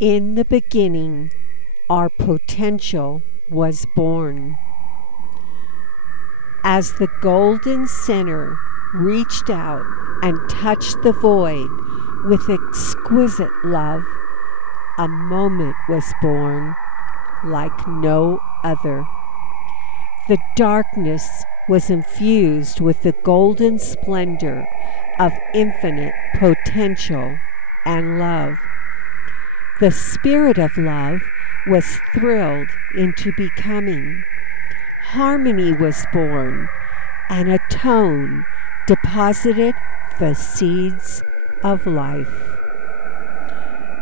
In the beginning, our potential was born. As the golden center reached out and touched the void with exquisite love, a moment was born like no other. The darkness was infused with the golden splendor of infinite potential and love. The spirit of love was thrilled into becoming. Harmony was born, and a tone deposited the seeds of life.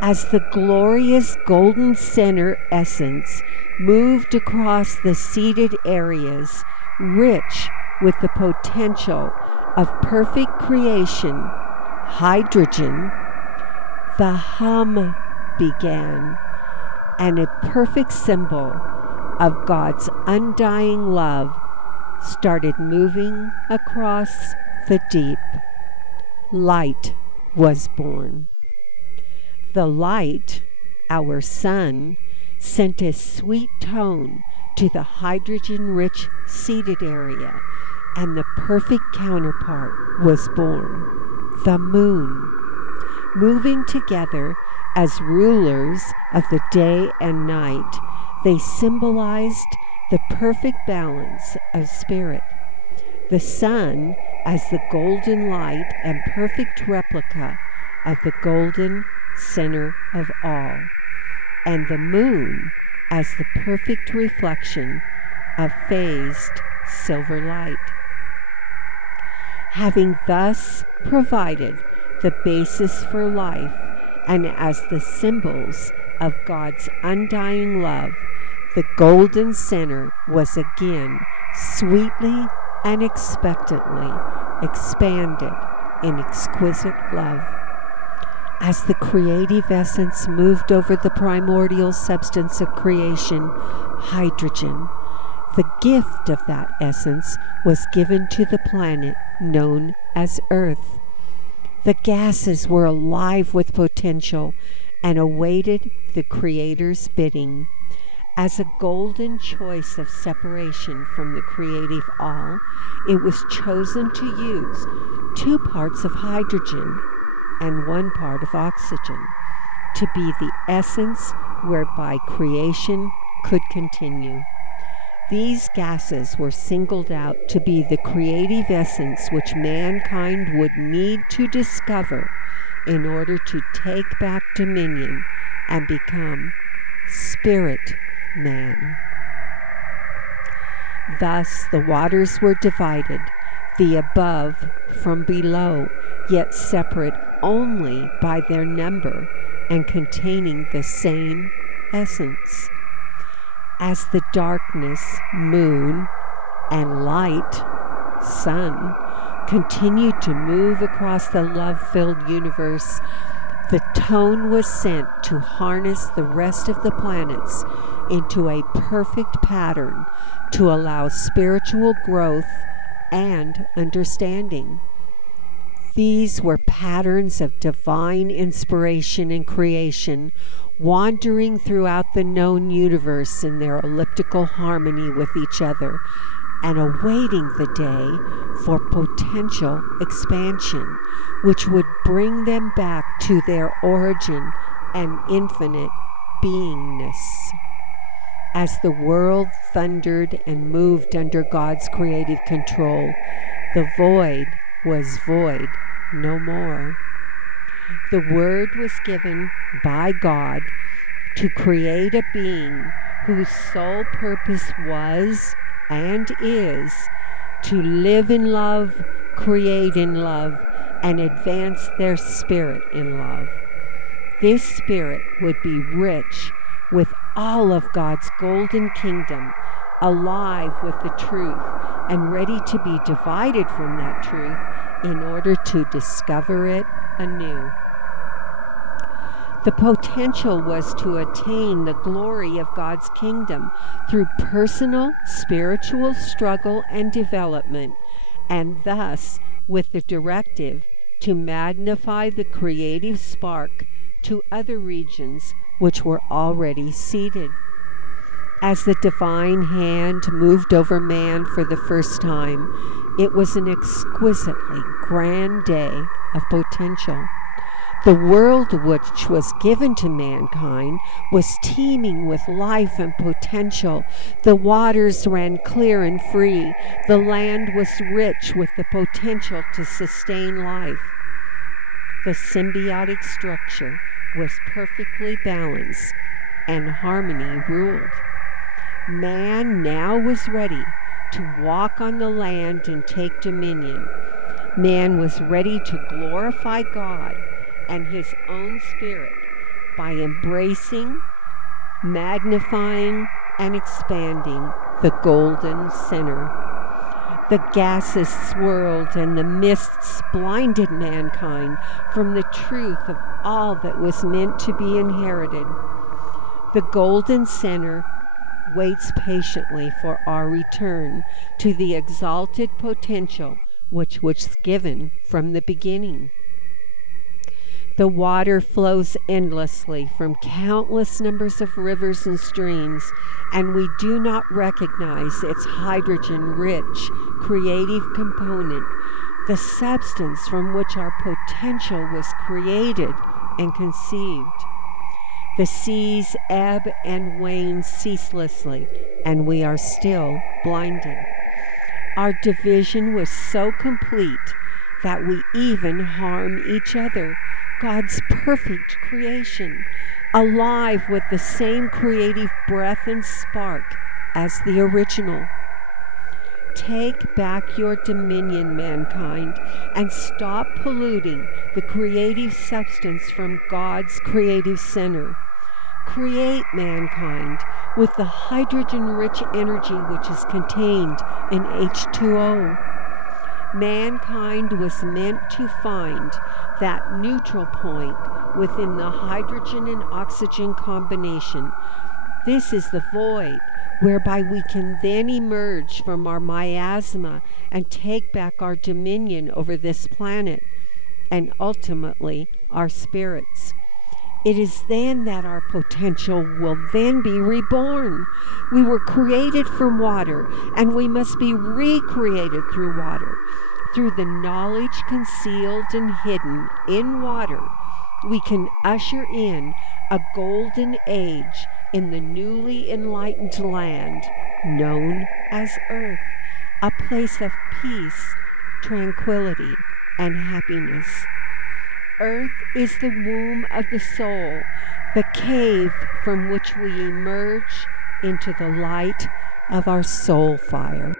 As the glorious golden center essence moved across the seeded areas, rich with the potential of perfect creation, hydrogen, the hum began, and a perfect symbol of God's undying love started moving across the deep. Light was born. The light, our sun, sent a sweet tone to the hydrogen-rich seeded area, and the perfect counterpart was born, the moon. Moving together as rulers of the day and night, they symbolized the perfect balance of spirit. The sun as the golden light and perfect replica of the golden center of all, and the moon as the perfect reflection of phased silver light. Having thus provided the basis for life and as the symbols of God's undying love, the golden center was again sweetly and expectantly expanded in exquisite love. As the creative essence moved over the primordial substance of creation, hydrogen, the gift of that essence was given to the planet known as Earth. The gases were alive with potential and awaited the Creator's bidding. As a golden choice of separation from the creative all, it was chosen to use 2 parts of hydrogen and 1 part of oxygen to be the essence whereby creation could continue. These gases were singled out to be the creative essence which mankind would need to discover in order to take back dominion and become spirit man. Thus the waters were divided, the above from below, yet separate only by their number and containing the same essence. As the darkness, moon, and light, sun, continued to move across the love-filled universe, the tone was sent to harness the rest of the planets into a perfect pattern to allow spiritual growth and understanding. These were patterns of divine inspiration and creation, wandering throughout the known universe in their elliptical harmony with each other, and awaiting the day for potential expansion, which would bring them back to their origin and infinite beingness. As the world thundered and moved under God's creative control, the void was void no more. The word was given by God to create a being whose sole purpose was and is to live in love, create in love, and advance their spirit in love. This spirit would be rich with all of God's golden kingdom, alive with the truth, and ready to be divided from that truth in order to discover it anew. The potential was to attain the glory of God's kingdom through personal, spiritual struggle and development, and thus with the directive to magnify the creative spark to other regions which were already seated. As the divine hand moved over man for the first time, it was an exquisitely grand day of potential. The world which was given to mankind was teeming with life and potential. The waters ran clear and free. The land was rich with the potential to sustain life. The symbiotic structure was perfectly balanced, and harmony ruled. Man now was ready to walk on the land and take dominion. Man was ready to glorify God and his own spirit by embracing, magnifying, and expanding the golden center. The gases swirled and the mists blinded mankind from the truth of all that was meant to be inherited. The golden center waits patiently for our return to the exalted potential which was given from the beginning. The water flows endlessly from countless numbers of rivers and streams, and we do not recognize its hydrogen-rich, creative component, the substance from which our potential was created and conceived. The seas ebb and wane ceaselessly, and we are still blinded. Our division was so complete that we even harm each other. God's perfect creation, alive with the same creative breath and spark as the original. Take back your dominion, mankind, and stop polluting the creative substance from God's creative center. Create, mankind, with the hydrogen-rich energy which is contained in H2O. Mankind was meant to find that neutral point within the hydrogen and oxygen combination. This is the void whereby we can then emerge from our miasma and take back our dominion over this planet and ultimately our spirits. It is then that our potential will then be reborn. We were created from water, and we must be recreated through water. Through the knowledge concealed and hidden in water, we can usher in a golden age in the newly enlightened land known as Earth, a place of peace, tranquility, and happiness. Earth is the womb of the soul, the cave from which we emerge into the light of our soul fire.